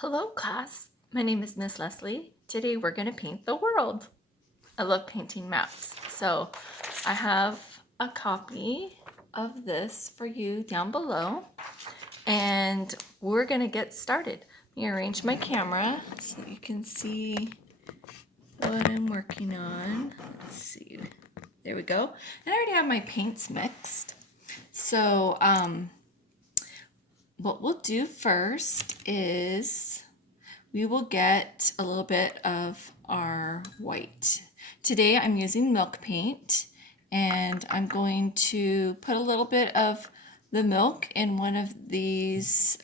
Hello, class. My name is Miss Leslie. Today we're going to paint the world. I love painting maps. So I have a copy of this for you down below. And we're going to get started. Let me arrange my camera so you can see what I'm working on. Let's see. There we go. And I already have my paints mixed. So what we'll do first is we will get a little bit of our white. Today I'm using milk paint, and I'm going to put a little bit of the milk in one of these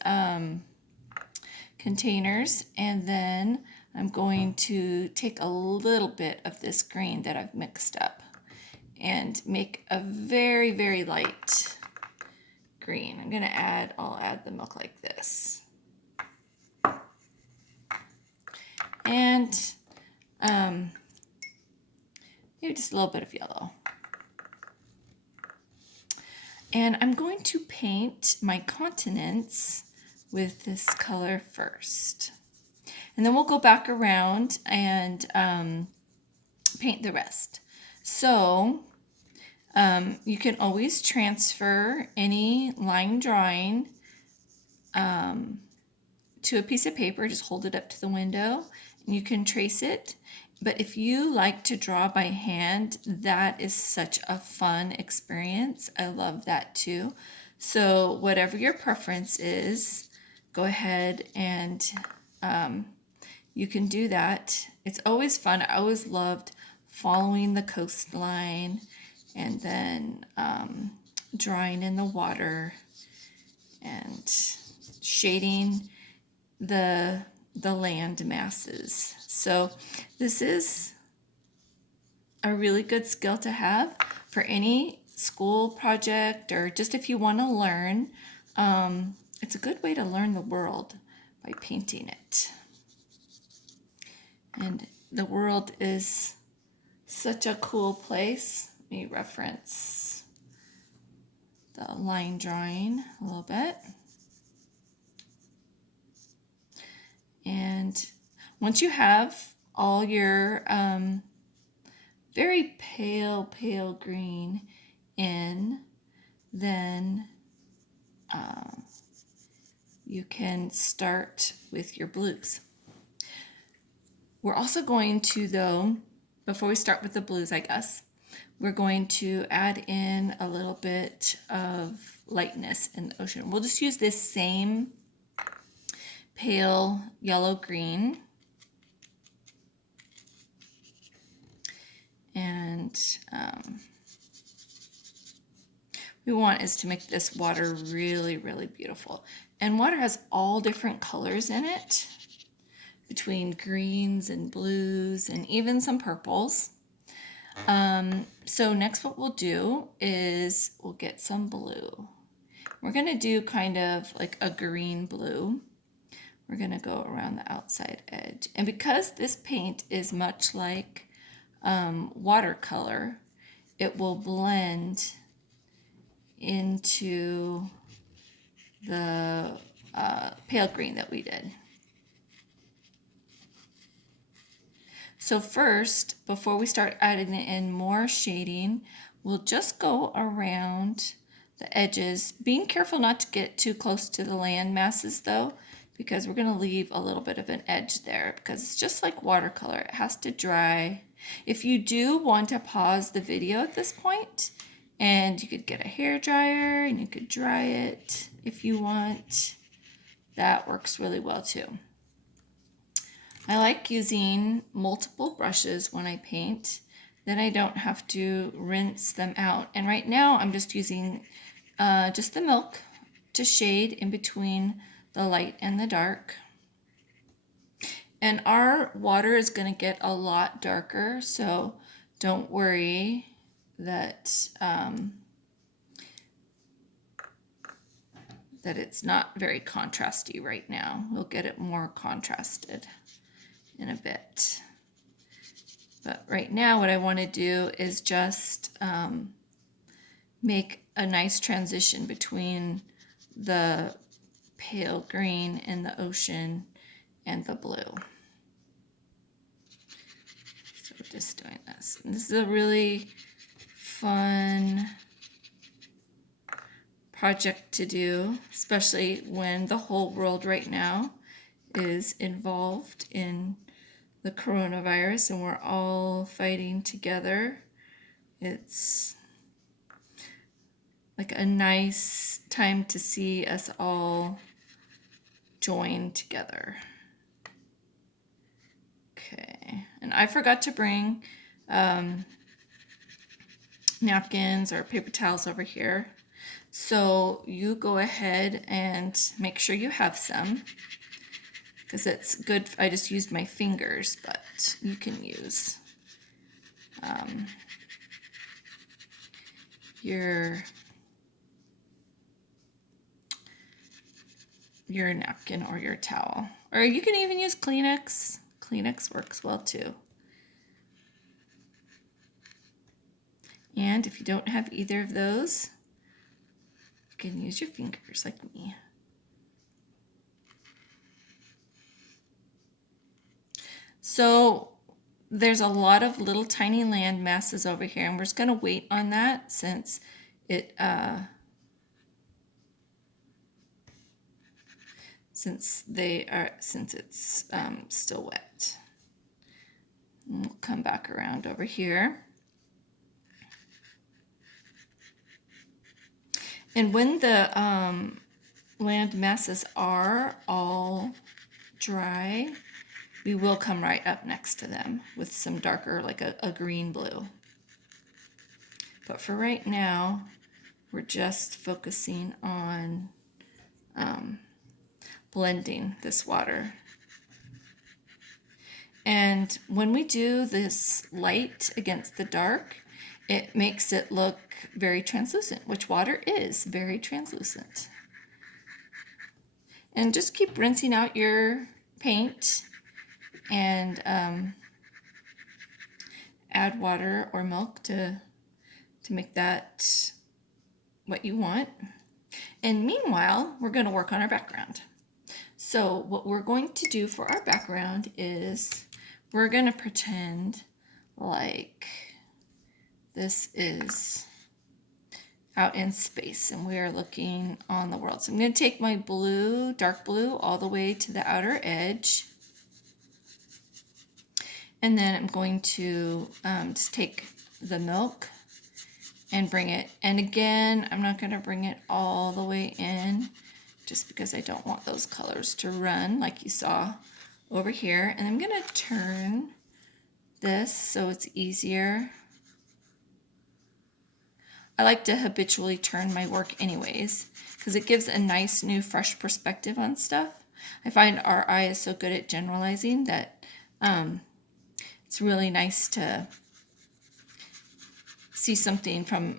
containers, and then I'm going to take a little bit of this green that I've mixed up and make a very, very light green. I'll add the milk like this. And maybe just a little bit of yellow. And I'm going to paint my continents with this color first. And then we'll go back around and paint the rest. So you can always transfer any line drawing to a piece of paper. Just hold it up to the window and you can trace it. But if you like to draw by hand, that is such a fun experience. I love that too. So whatever your preference is, go ahead and you can do that. It's always fun. I always loved following the coastline and then drawing in the water and shading the land masses. So this is a really good skill to have for any school project, or just if you want to learn. It's a good way to learn the world by painting it. And the world is such a cool place. Let me reference the line drawing a little bit. And once you have all your very pale green in, then you can start with your blues. We're also going to, though, before we start with the blues, I guess, we're going to add in a little bit of lightness in the ocean. We'll just use this same pale yellow-green. And we want is to make this water really, really beautiful. And water has all different colors in it, between greens and blues and even some purples. So next what we'll do is we'll get some blue. We're going to do kind of like a green blue. We're going to go around the outside edge. And because this paint is much like watercolor, it will blend into the pale green that we did. So first, before we start adding in more shading, we'll just go around the edges, being careful not to get too close to the land masses though, because we're going to leave a little bit of an edge there, because it's just like watercolor. It has to dry. If you do want to pause the video at this point, and you could get a hair dryer and you could dry it if you want, that works really well too. I like using multiple brushes when I paint, then I don't have to rinse them out. And right now I'm just using just the milk to shade in between the light and the dark. And our water is going to get a lot darker, so don't worry that that it's not very contrasty right now. We'll get it more contrasted in a bit. But right now what I want to do is just make a nice transition between the pale green and the ocean and the blue. So we're just doing this. And this is a really fun project to do, especially when the whole world right now is involved in the coronavirus and we're all fighting together. It's like a nice time to see us all join together. Okay, and I forgot to bring napkins or paper towels over here. So you go ahead and make sure you have some, because it's good. I just used my fingers, but you can use your napkin or your towel. Or you can even use Kleenex. Kleenex works well too. And if you don't have either of those, you can use your fingers like me. So there's a lot of little tiny land masses over here, and we're just going to wait on that since it since it's still wet. And we'll come back around over here. And when the land masses are all dry, we will come right up next to them with some darker, like a green blue. But for right now, we're just focusing on blending this water. And when we do this light against the dark, it makes it look very translucent, which water is very translucent. And just keep rinsing out your paint and add water or milk to make that what you want. And meanwhile, we're going to work on our background. So what we're going to do for our background is we're going to pretend like this is out in space and we are looking on the world. So I'm going to take my blue, dark blue, all the way to the outer edge. And then I'm going to just take the milk and bring it. And again, I'm not going to bring it all the way in just because I don't want those colors to run like you saw over here. And I'm going to turn this so it's easier. I like to habitually turn my work anyways because it gives a nice new fresh perspective on stuff. I find our eye is so good at generalizing that it's really nice to see something from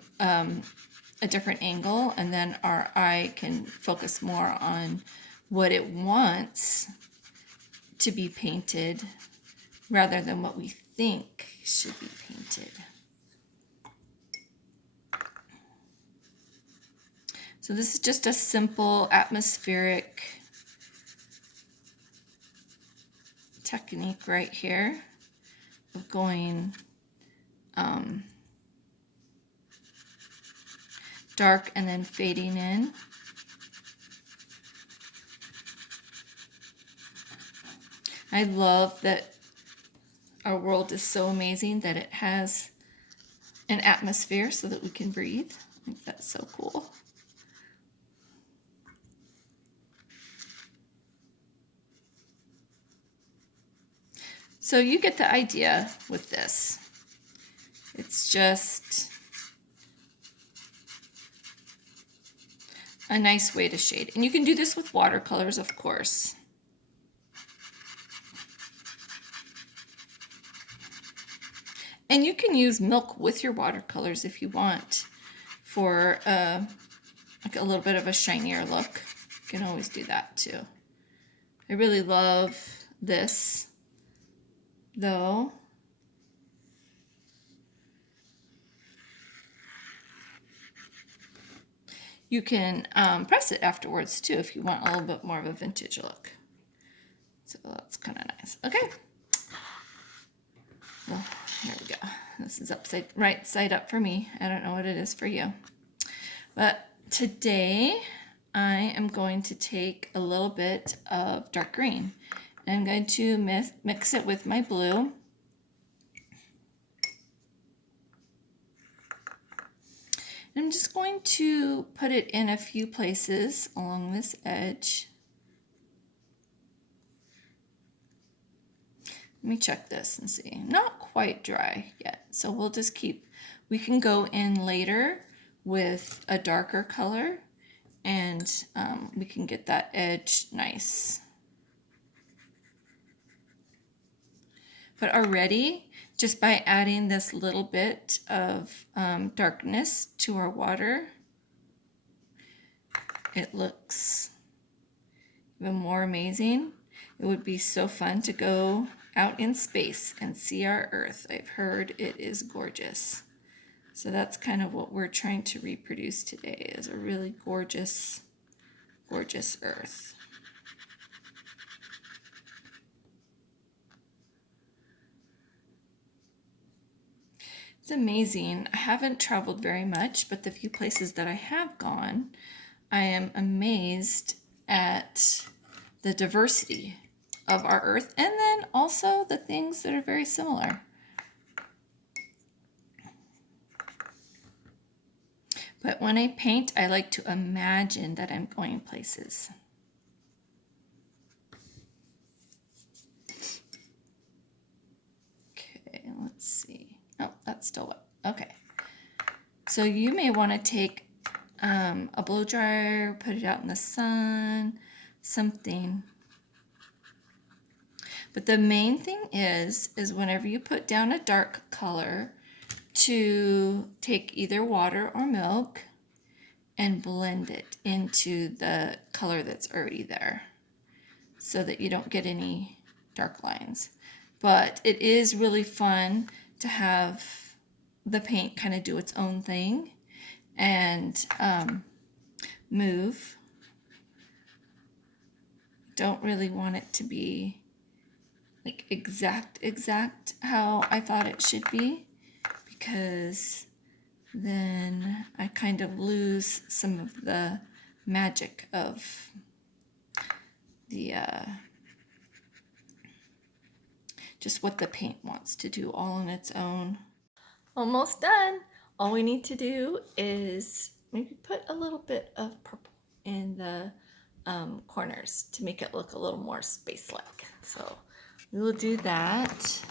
a different angle, and then our eye can focus more on what it wants to be painted rather than what we think should be painted. So this is just a simple atmospheric technique right here of going dark and then fading in. I love that our world is so amazing that it has an atmosphere so that we can breathe. I think that's so cool. So you get the idea with this. It's just a nice way to shade. And you can do this with watercolors, of course. And you can use milk with your watercolors if you want for like a little bit of a shinier look. You can always do that too. I really love this though. You can press it afterwards too if you want a little bit more of a vintage look. So nice. Okay. Well, here we go. This is right side up for me. I don't know what it is for you. But today I am going to take a little bit of dark green. And I'm going to mix it with my blue. I'm just going to put it in a few places along this edge. Let me check this and see. Not quite dry yet, so we'll just we can go in later with a darker color and we can get that edge nice. But already, just by adding this little bit of darkness to our water, it looks even more amazing. It would be so fun to go out in space and see our Earth. I've heard it is gorgeous. So that's kind of what we're trying to reproduce today, is a really gorgeous, gorgeous Earth. It's amazing. I haven't traveled very much, but the few places that I have gone, I am amazed at the diversity of our Earth, and then also the things that are very similar. But when I paint, I like to imagine that I'm going places. Okay, let's see. Oh, that's still wet. Okay. So you may want to take a blow dryer, put it out in the sun, something. But the main thing is whenever you put down a dark color, to take either water or milk and blend it into the color that's already there so that you don't get any dark lines. But it is really fun to have the paint kind of do its own thing and move. Don't really want it to be like exact how I thought it should be, because then I kind of lose some of the magic of the just what the paint wants to do all on its own. Almost done. All we need to do is maybe put a little bit of purple in the corners to make it look a little more space-like. So we will do that.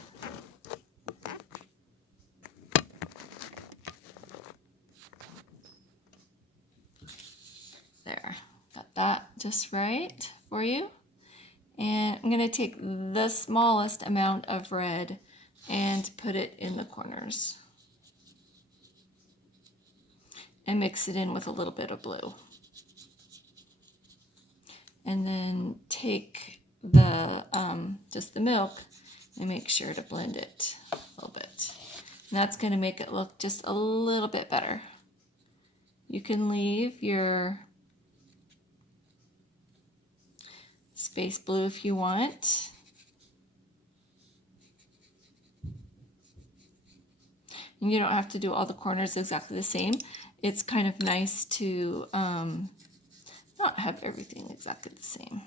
There, got that just right for you. And I'm going to take the smallest amount of red and put it in the corners. And mix it in with a little bit of blue. And then take the just the milk and make sure to blend it a little bit. And that's going to make it look just a little bit better. You can leave your space blue if you want. And you don't have to do all the corners exactly the same. It's kind of nice to not have everything exactly the same.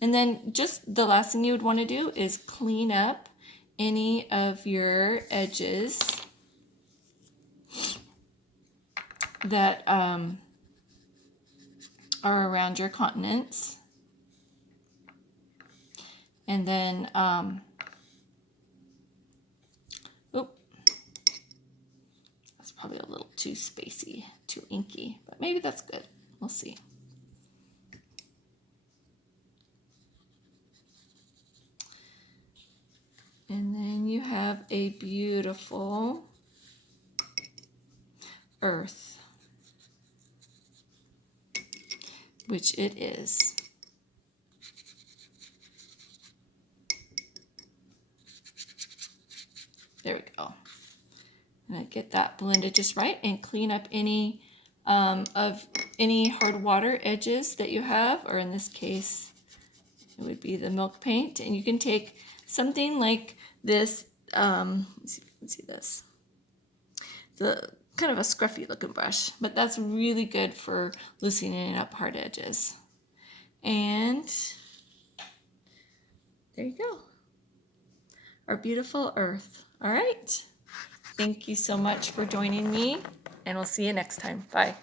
And then just the last thing you would want to do is clean up any of your edges that are around your continents. And then, that's probably a little too spacey, too inky, but maybe that's good. We'll see. And then you have a beautiful Earth, which it is. There we go. And I get that blended just right and clean up any of any hard water edges that you have, or in this case, it would be the milk paint. And you can take something like this, let's see this, the kind of a scruffy looking brush, but that's really good for loosening up hard edges. And there you go, our beautiful earth. All right, thank you so much for joining me, and we'll see you next time. Bye.